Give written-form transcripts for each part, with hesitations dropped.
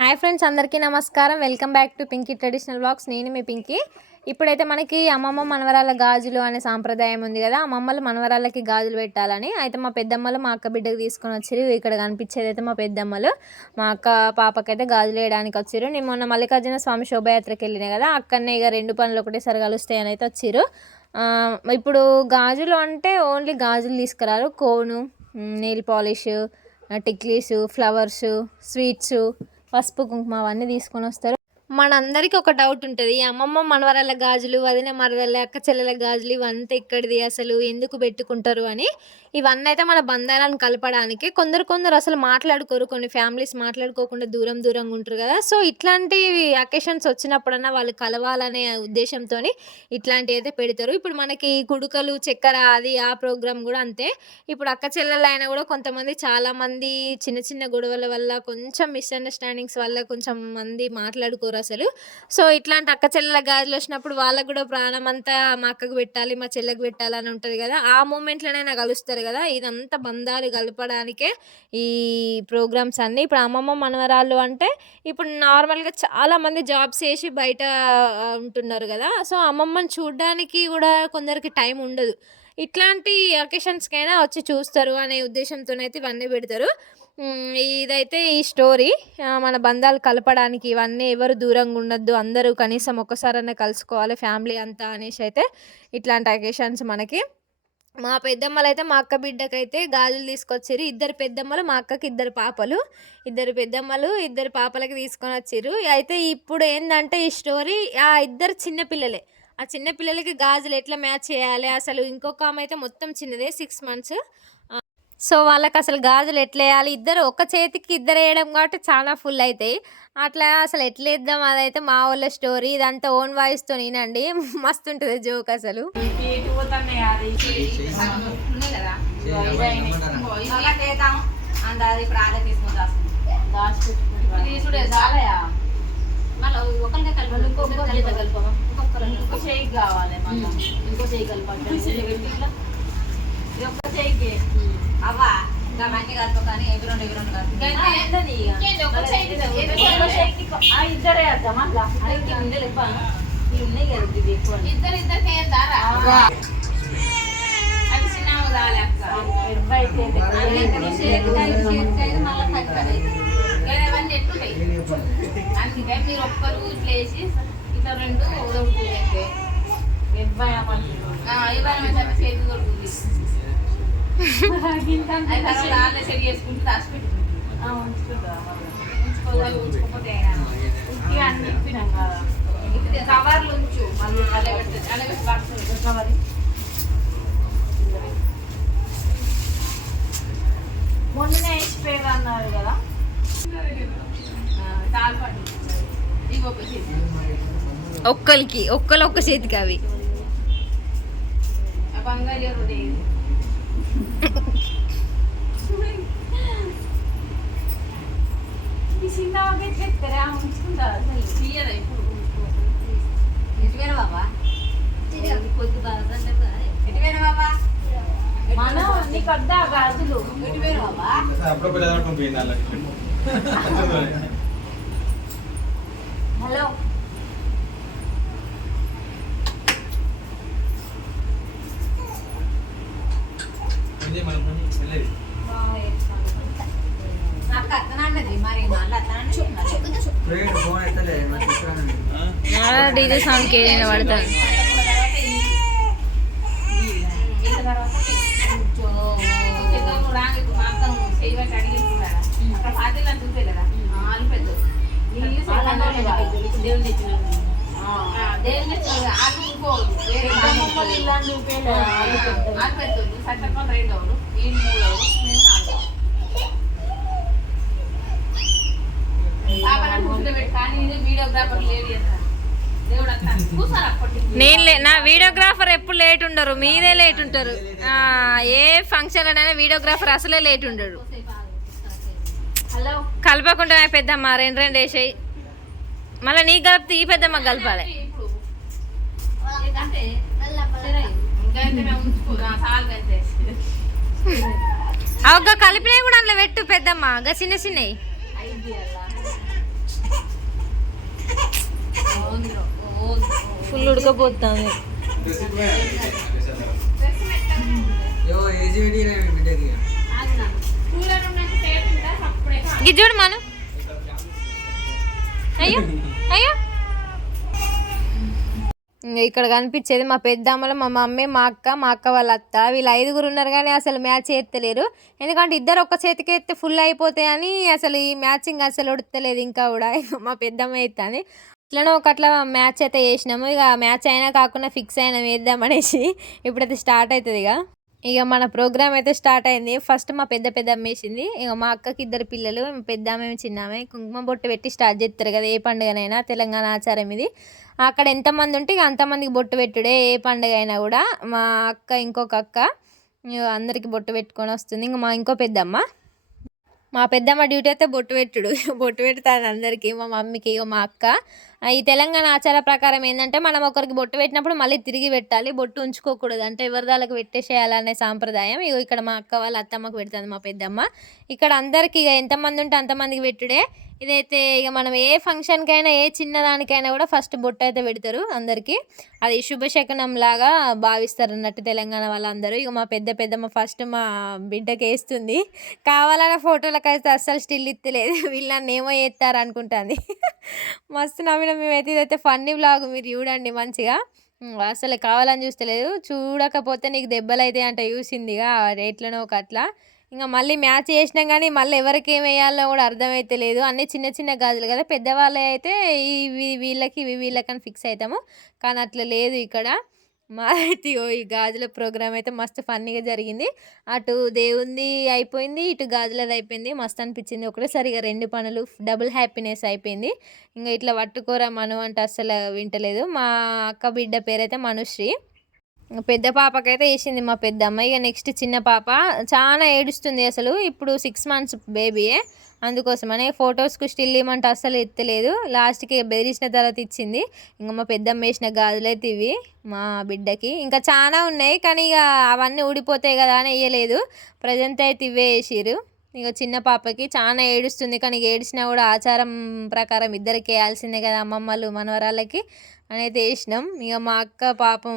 Hi friends, అందరికీ నమస్కారం. Welcome back to Pinky traditional vlogs. నేను మీ పింకీ. ఇప్పుడైతే మనకి అమ్మమ్మ మనవరాల గాజులు అనే సాంప్రదాయం ఉంది కదా. అమ్మమ్మలు మనవరాలకి గాజులు పెట్టాలని అయితే మా పెద్దమ్మలు మా అక్క బిడ్డకు తీసుకొని వచ్చారు. ఇక్కడ కనిపించేది అయితే మా పెద్దమ్మలు. మా అక్క పాపకైతే గాజులు వేయడానికి వచ్చారు. నేను మొన్న మల్లికార్జున స్వామి శోభయాత్రకి వెళ్ళినా కదా, అక్కడనే ఇక రెండు పనులు ఒకటేసారి కలుస్తాయని అయితే వచ్చారు. ఇప్పుడు గాజులు అంటే ఓన్లీ గాజులు తీసుకురారు, కోను, నెయిల్ పాలిష్, టిక్లీసు, ఫ్లవర్సు, స్వీట్సు, పసుపు, కుంకుమ అవన్నీ తీసుకొని వస్తారు. మనందరికీ ఒక డౌట్ ఉంటుంది, అమ్మమ్మ మనవరాల గాజులు, వదిన మరదల, అక్క చెల్లెల గాజులు ఇవంతా ఎక్కడిది, అసలు ఎందుకు పెట్టుకుంటారు అని. ఇవన్నీ అయితే మన బంధాలను కలపడానికి. కొందరు అసలు మాట్లాడుకోరు, కొన్ని ఫ్యామిలీస్ మాట్లాడుకోకుండా దూరంగా ఉంటారు కదా. సో ఇట్లాంటి అకేషన్స్ వచ్చినప్పుడన్నా వాళ్ళు కలవాలనే ఉద్దేశంతో ఇట్లాంటివి అయితే పెడతారు. ఇప్పుడు మనకి కుడుకలు, చక్కెర అది ఆ ప్రోగ్రామ్ కూడా అంతే. ఇప్పుడు అక్క చెల్లెలు అయినా కూడా కొంతమంది చాలామంది చిన్న గొడవల వల్ల, కొంచెం మిస్అండర్స్టాండింగ్స్ వల్ల కొంచెం మంది మాట్లాడుకోరు అసలు. సో ఇట్లాంటి అక్క చెల్లెల గాజులు వచ్చినప్పుడు వాళ్ళకు కూడా ప్రాణం అంతా మా అక్కకు పెట్టాలి, మా చెల్లెకు పెట్టాలని ఉంటుంది కదా. ఆ మూమెంట్లోనే కలుస్తారు కదా. ఇదంతా బంధాలు కలపడానికే ఈ ప్రోగ్రామ్స్ అన్నీ. ఇప్పుడు అమ్మమ్మ మనవరాళ్ళు అంటే ఇప్పుడు నార్మల్గా చాలామంది జాబ్స్ చేసి బయట ఉంటున్నారు కదా. సో అమ్మమ్మని చూడడానికి కూడా కొందరికి టైం ఉండదు. ఇట్లాంటి అకేషన్స్కైనా వచ్చి చూస్తారు అనే ఉద్దేశంతోనైతే ఇవన్నీ పెడతారు. ఇదైతే ఈ స్టోరీ మన బంధాలు కలపడానికి. ఇవన్నీ ఎవరు దూరంగా ఉండొద్దు, అందరూ కనీసం ఒక్కసారన్నా కలుసుకోవాలి ఫ్యామిలీ అంతా అనేసి అయితే ఇట్లాంటి అకేషన్స్ మనకి. మా పెద్దమ్మలు అయితే మా అక్క బిడ్డకైతే గాజులు తీసుకొచ్చారు. ఇద్దరు పెద్దమ్మలు, మా అక్కకి ఇద్దరు పాపలు. ఇద్దరు పెద్దమ్మలు ఇద్దరు పాపలకి తీసుకొని వచ్చారు. అయితే ఇప్పుడు ఏంటంటే ఈ స్టోరీ ఆ ఇద్దరు చిన్నపిల్లలే. ఆ చిన్నపిల్లలకి గాజులు ఎట్లా మ్యాచ్ చేయాలి అసలు. ఇంకొక ఆమె అయితే మొత్తం చిన్నదే, 6 months. సో వాళ్ళకి అసలు గాజులు ఎట్లా వేయాలి, ఇద్దరు ఒక చేతికి ఇద్దరు వేయడం కాబట్టి చాలా ఫుల్ అవుతాయి. అట్లా అసలు ఎట్లా వేద్దాం, అదైతే మా వాళ్ళ స్టోరీ. ఇదంతా ఓన్ వాయిస్తో వినండి, మస్తు ఉంటుంది జోక్ అసలు. అవ్వా అవన్నీ కలుపుకొని ఎగురండి ఇద్దరే అర్థం అట్లా ఇద్దరికి అవి చిన్నవి కాలే అవన్నీ ఎట్లుంటాయి. అందుకే మీరు ఒక్కరు ఇట్లా వేసి ఇట్లా రెండు ఉదవుతుంది. ఇవ్వాలి చేతి దొరుకుతుంది. సరి చేసుకుంటూ దాచిపెట్టు ఉంచుకోకపోతే అన్ని ఇప్పినాం కదా. కవర్లు ఉంచు, మళ్ళీ కవర్ మొన్ననే వేసిపోయారు అన్నారు కదా. ఒక్కరికి ఒక్క చేతికి అవి బంగారు గాజులు హలో డీజే సాంగ్కి ఏదైనా పడతాను. నా వీడియోగ్రాఫర్ ఎప్పుడు లేట్ ఉండరు, మీరే లేట్ ఉంటారు. ఏ ఫంక్షన్ అయినా వీడియోగ్రాఫర్ అసలే లేట్ ఉండడు. కలపకుండా పెద్దమ్మ రెండు వేసాయి. మళ్ళీ నీకు కలిపితే ఈ పెద్దమ్మ కలపాలి. ఇప్పుడు ఎందుకంటే సరే ఇంకంటే ఉంచుకో సాల్ కంటే అవగా కలిపినవి కూడా అందులో పెట్టు పెద్దమ్మ, గా చిన్న చిన్నవి ఫుల్ ఉడకపోతుంది. ఇది చూడు మనం, అయ్యో అయ్యో ఇక్కడ కనిపించేది మా పెద్దమ్మలు, మా మమ్మీ, మా అక్క వాళ్ళ అత్త. వీళ్ళు 5గురు ఉన్నారు కానీ అసలు మ్యాచ్ ఎత్తలేరు. ఎందుకంటే ఇద్దరు ఒక్క చేతికి ఎత్తే ఫుల్ అయిపోతాయని అసలు ఈ మ్యాచింగ్ అసలు ఉడతలేదు ఇంకా కూడా. మా పెద్దమ్మ ఎత్తాని ఇట్లనే ఒక అట్లా మ్యాచ్ అయితే వేసినాము. ఇక మ్యాచ్ అయినా కాకుండా ఫిక్స్ అయినా వేద్దామనేసి ఇప్పుడైతే స్టార్ట్ అవుతుంది. ఇక మన ప్రోగ్రామ్ అయితే స్టార్ట్ అయింది. ఫస్ట్ మా పెద్దమ్మ వేసింది. ఇక మా అక్కకి 2 పిల్లలు, పెద్దామె చిన్నామె కుంకుమ బొట్టు పెట్టి స్టార్ట్ చేస్తారు కదా ఏ పండుగనైనా, తెలంగాణ ఆచారం ఇది. అక్కడ ఎంతమంది ఉంటే ఇక అంతమందికి బొట్టు పెట్టుడే ఏ పండుగ అయినా కూడా. మా అక్క ఇంకొక అక్క అందరికి బొట్టు పెట్టుకొని వస్తుంది. ఇంక మా ఇంకో పెద్దమ్మ, మా పెద్దమ్మ డ్యూటీ అయితే బొట్టు పెట్టుడు. బొట్టు పెడతాను అందరికీ, మా మమ్మీకి, మా అక్క. ఈ తెలంగాణ ఆచార ప్రకారం ఏంటంటే మనం ఒకరికి బొట్టు పెట్టినప్పుడు మళ్ళీ తిరిగి పెట్టాలి, బొట్టు ఉంచుకోకూడదు. అంటే ఎవరిదాళ్ళకి పెట్టేసేయాలనే సాంప్రదాయం. ఇక ఇక్కడ మా అక్క వాళ్ళ అత్తమ్మకు పెడుతుంది మా పెద్దమ్మ. ఇక్కడ అందరికీ ఇక ఎంతమంది ఉంటే అంతమందికి పెట్టుడే. ఇదైతే ఇక మనం ఏ ఫంక్షన్కైనా ఏ చిన్నదానికైనా కూడా ఫస్ట్ బొట్టు అయితే పెడతారు అందరికీ. అది శుభశకనం లాగా భావిస్తారు అన్నట్టు తెలంగాణ వాళ్ళందరూ. ఇక మా పెద్దమ్మ ఫస్ట్ మా బిడ్డకి వేస్తుంది. కావాలన్న ఫోటోలకు అయితే అస్సలు స్టిల్ ఇత్తలేదు, వీళ్ళని ఏమో చేస్తారు అనుకుంటుంది. మస్తు నవ్విన మేమైతే. ఇదైతే ఫన్నీ వ్లాగ్, మీరు చూడండి మంచిగా. అసలు కావాలని చూస్తలేదు, చూడకపోతే నీకు దెబ్బలు అయితే అంటే చూసిందిగా ఎట్లనో ఒక అట్లా. ఇంకా మళ్ళీ మ్యాచ్ చేసినాం కానీ మళ్ళీ ఎవరికి ఏం వేయాలో కూడా అర్థమైతే లేదు. అన్నీ చిన్న చిన్న గాజులు కదా, పెద్దవాళ్ళే అయితే వీళ్ళకని ఫిక్స్ అవుతాము. కానీ అట్లా లేదు ఇక్కడ. మాదైతే ఈ గాజుల ప్రోగ్రామ్ అయితే మస్తు ఫన్నీగా జరిగింది. అటు దేవుంది అయిపోయింది, ఇటు గాజులది అయిపోయింది. మస్తు అనిపించింది. ఒకటేసారిగా 2 పనులు, డబుల్ హ్యాపీనెస్ అయిపోయింది. ఇంకా ఇట్లా పట్టుకోరా మను అంటే అస్సలు వింటలేదు. మా అక్క బిడ్డ పేరైతే మనుశ్రీ. పెద్ద పాపకైతే వేసింది మా పెద్దమ్మ. ఇక నెక్స్ట్ చిన్న పాప చాలా ఏడుస్తుంది అసలు. ఇప్పుడు 6 months బేబీయే, అందుకోసమనే ఫొటోస్కు స్టిల్ ఇవ్వమంటే అస్సలు ఎత్తలేదు. లాస్ట్కి బెదిరించిన తర్వాత ఇచ్చింది. ఇంకా మా పెద్దమ్మ వేసిన గాజులు అయితే ఇవి మా బిడ్డకి. ఇంకా చాలా ఉన్నాయి కానీ ఇక అవన్నీ ఊడిపోతాయి కదా అని వేయలేదు. ప్రజెంట్ అయితే ఇవే వేసిరు. ఇక చిన్న పాపకి చాలా ఏడుస్తుంది కానీ ఏడిచినా కూడా ఆచారం ప్రకారం ఇద్దరికి వేయాల్సిందే కదా అమ్మమ్మలు మనవరాళ్ళకి అని అయితే వేసినాం. ఇక మా అక్క పాపం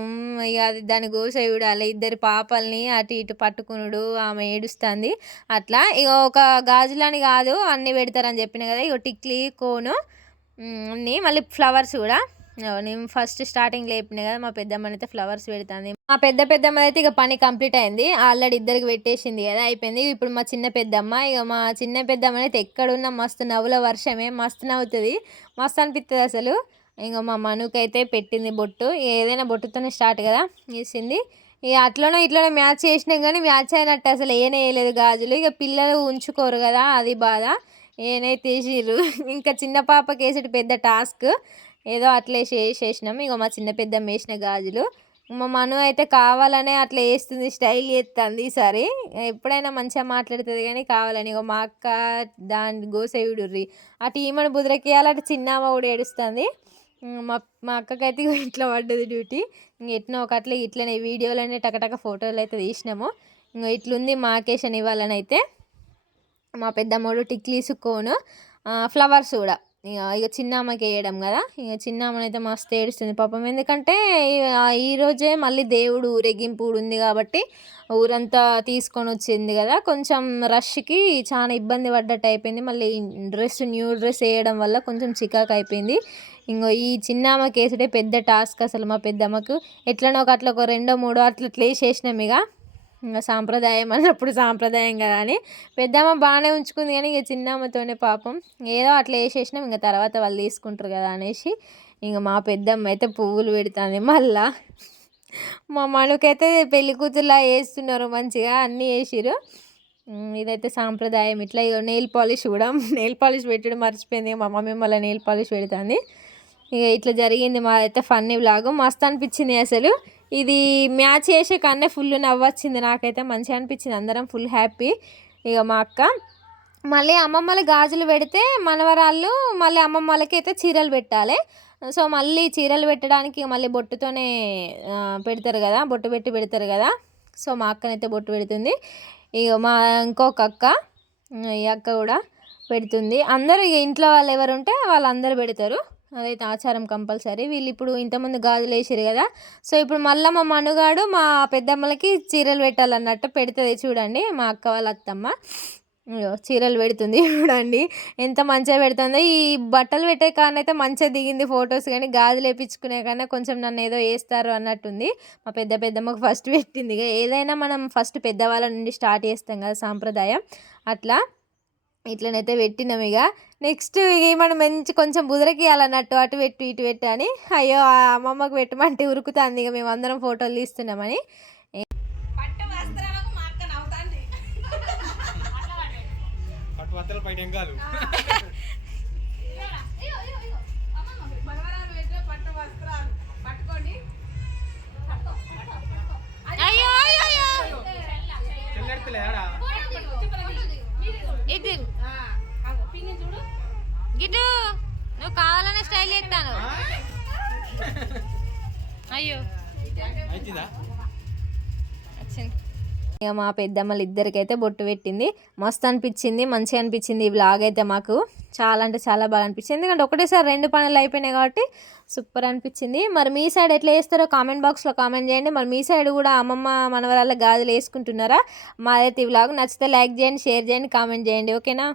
ఇక అది దాని గోస చూడాలి, 2 పాపల్ని అటు ఇటు పట్టుకునుడు, ఆమె ఏడుస్తుంది అట్లా. ఇక ఒక గాజులని కాదు అన్నీ పెడతారని చెప్పిన కదా. ఇక టిక్లీ, కోను అన్నీ, మళ్ళీ ఫ్లవర్స్ కూడా. నేను ఫస్ట్ స్టార్టింగ్లో చెప్పిన కదా మా పెద్దమ్మని అయితే ఫ్లవర్స్ పెడుతుంది. మా పెద్దమ్మ అయితే ఇక పని కంప్లీట్ అయింది. ఆల్రెడీ 2కి పెట్టేసింది కదా, అయిపోయింది. ఇప్పుడు మా చిన్న పెద్దమ్మ, ఇక మా చిన్న పెద్దమ్మ అయితే ఎక్కడున్నా మస్తు నవ్వుల వర్షమే, మస్తు నవ్వుతుంది, మస్తు అనిపిస్తుంది అసలు. ఇంకా మా మనుకి అయితే పెట్టింది బొట్టు. ఏదైనా బొట్టుతోనే స్టార్ట్ కదా వేసింది. ఇక అట్లనో ఇట్లనో మ్యాచ్ చేసినాం కానీ మ్యాచ్ అయినట్టు అసలు ఏనే వేయలేదు గాజులు. ఇక పిల్లలు ఉంచుకోరు కదా, అది బాధ. ఏనే తీసిర్రు. ఇంకా చిన్న పాపకి వేసేటి పెద్ద టాస్క్, ఏదో అట్లా వేసేసినాం. ఇక మా చిన్న పెద్దమ్మ వేసిన గాజులు. మా మను అయితే కావాలనే అట్లా వేస్తుంది, స్టైల్ చేస్తుంది ఈసారి. ఎప్పుడైనా మంచిగా మాట్లాడుతుంది కానీ కావాలని. ఇక మా అక్క దాని గోసయుడుర్రి అటు ఈమెను బుద్రకేయాలి, అటు చిన్నామ కూడా ఏడుస్తుంది. మా అక్కకైతే ఇట్లా పడ్డది డ్యూటీ. ఇంక ఎట్నో ఒక అట్లా ఇట్లనే వీడియోలోనే టకటక ఫోటోలు అయితే తీసినాము. ఇంకా ఇట్లుంది మా అకేషన్ ఇవ్వాలని అయితే. మా పెద్దమ్మడు టిక్లీస్, కోను, ఫ్లవర్స్ కూడా ఇక చిన్నామ్మకి వేయడం కదా. ఇక చిన్నామ్మని అయితే మస్తు ఏడుస్తుంది పాపం. ఎందుకంటే ఈరోజే మళ్ళీ దేవుడు ఊరేగింపు ఉంది కాబట్టి ఊరంతా తీసుకొని వచ్చింది కదా, కొంచెం రష్కి చాలా ఇబ్బంది పడ్డట్టు అయిపోయింది. మళ్ళీ న్యూ డ్రెస్ వేయడం వల్ల కొంచెం చికాకు అయిపోయింది. ఇంకో ఈ చిన్నామ్మకి వేసుడే పెద్ద టాస్క్ అసలు. మా పెద్దమ్మకు ఎట్లనో ఒక అట్లా ఒక 2-3 అట్లా వేసేసినాం. ఇక ఇంకా సాంప్రదాయం అన్నప్పుడు సాంప్రదాయం కదా అని పెద్దమ్మ బాగానే ఉంచుకుంది కానీ ఇక చిన్నమ్మతోనే పాపం ఏదో అట్లా వేసేసినాం. ఇంకా తర్వాత వాళ్ళు తీసుకుంటారు కదా అనేసి ఇంక మా పెద్దమ్మ అయితే పువ్వులు పెడుతుంది. మళ్ళా మా మనుకైతే పెళ్లి కూతురులా వేస్తున్నారు మంచిగా, అన్నీ వేసిరు. ఇదైతే సాంప్రదాయం. ఇట్లా నెయిల్ పాలిష్ కూడా, నెయిల్ పాలిష్ పెట్టడం మర్చిపోయింది మా మమ్మీ, మళ్ళీ నెయిల్ పాలిష్ పెడుతుంది. ఇక ఇట్లా జరిగింది మాదైతే ఫన్నీ వ్లాగ్. మస్తు అనిపించింది అసలు. ఇది మ్యాచ్ చేసే కన్నా ఫుల్ నవ్వొచ్చింది నాకైతే, మంచిగా అనిపించింది. అందరం ఫుల్ హ్యాపీ. ఇక మా అక్క మళ్ళీ అమ్మమ్మల గాజులు పెడితే మనవరాళ్ళు మళ్ళీ అమ్మమ్మ వాళ్ళకి అయితే చీరలు పెట్టాలి. సో మళ్ళీ చీరలు పెట్టడానికి మళ్ళీ బొట్టుతోనే పెడతారు కదా, బొట్టు పెట్టి పెడతారు కదా. సో మా అక్కనైతే బొట్టు పెడుతుంది. ఇక మా ఇంకొక అక్క, ఈ అక్క కూడా పెడుతుంది. అందరూ ఇక ఇంట్లో వాళ్ళు ఎవరు ఉంటే వాళ్ళందరూ పెడతారు. అదైతే ఆచారం కంపల్సరీ. వీళ్ళు ఇప్పుడు ఇంతకుముందు గాజులు వేసారు కదా, సో ఇప్పుడు మళ్ళీ మా మనుగాడు మా పెద్దమ్మలకి చీరలు పెట్టాలన్నట్టు పెడుతుంది. చూడండి మా అక్క వాళ్ళ అత్తమ్మ చీరలు పెడుతుంది. చూడండి ఎంత మంచిగా పెడుతుందో. ఈ బట్టలు పెట్టే కానైతే మంచిగా దిగింది ఫొటోస్, కానీ గాజులు వేయించుకునే కన్నా కొంచెం నన్ను ఏదో వేస్తారు అన్నట్టుంది. మా పెద్దమ్మకు ఫస్ట్ పెట్టింది. ఇక ఏదైనా మనం ఫస్ట్ పెద్దవాళ్ళ నుండి స్టార్ట్ చేస్తాం కదా సాంప్రదాయం, అట్లా ఇట్లనైతే పెట్టినాం. ఇక నెక్స్ట్ ఇక మనం మంచి కొంచెం బుదరకియాలన్నట్టు అటు పెట్టు ఇటు పెట్టు అని, అయ్యో ఆ అమ్మమ్మకు పెట్టమంటే ఉరుకుతుంది. ఇక మేము అందరం ఫోటోలు తీస్తున్నామని. గిట్టు నువ్వు కావాలనే స్టైల్ చేస్తాను. అయ్యో ఇక మా పెద్దమ్మలు ఇద్దరికైతే బొట్టు పెట్టింది. మస్తు అనిపించింది, మంచిగా అనిపించింది. ఈ వ్లాగ్ అయితే మాకు చాలా అంటే చాలా బాగా అనిపించింది. ఎందుకంటే ఒకటేసారి 2 పనులు అయిపోయినాయి కాబట్టి సూపర్ అనిపించింది. మరి మీ సైడ్ ఎట్లా చేస్తారో కామెంట్ బాక్స్లో కామెంట్ చేయండి. మరి మీ సైడ్ కూడా అమ్మమ్మ మనవరాళ్ళ గాజులు వేసుకుంటున్నారా? మాదైతే ఈ వ్లాగ్ నచ్చితే లైక్ చేయండి, షేర్ చేయండి, కామెంట్ చేయండి. ఓకేనా?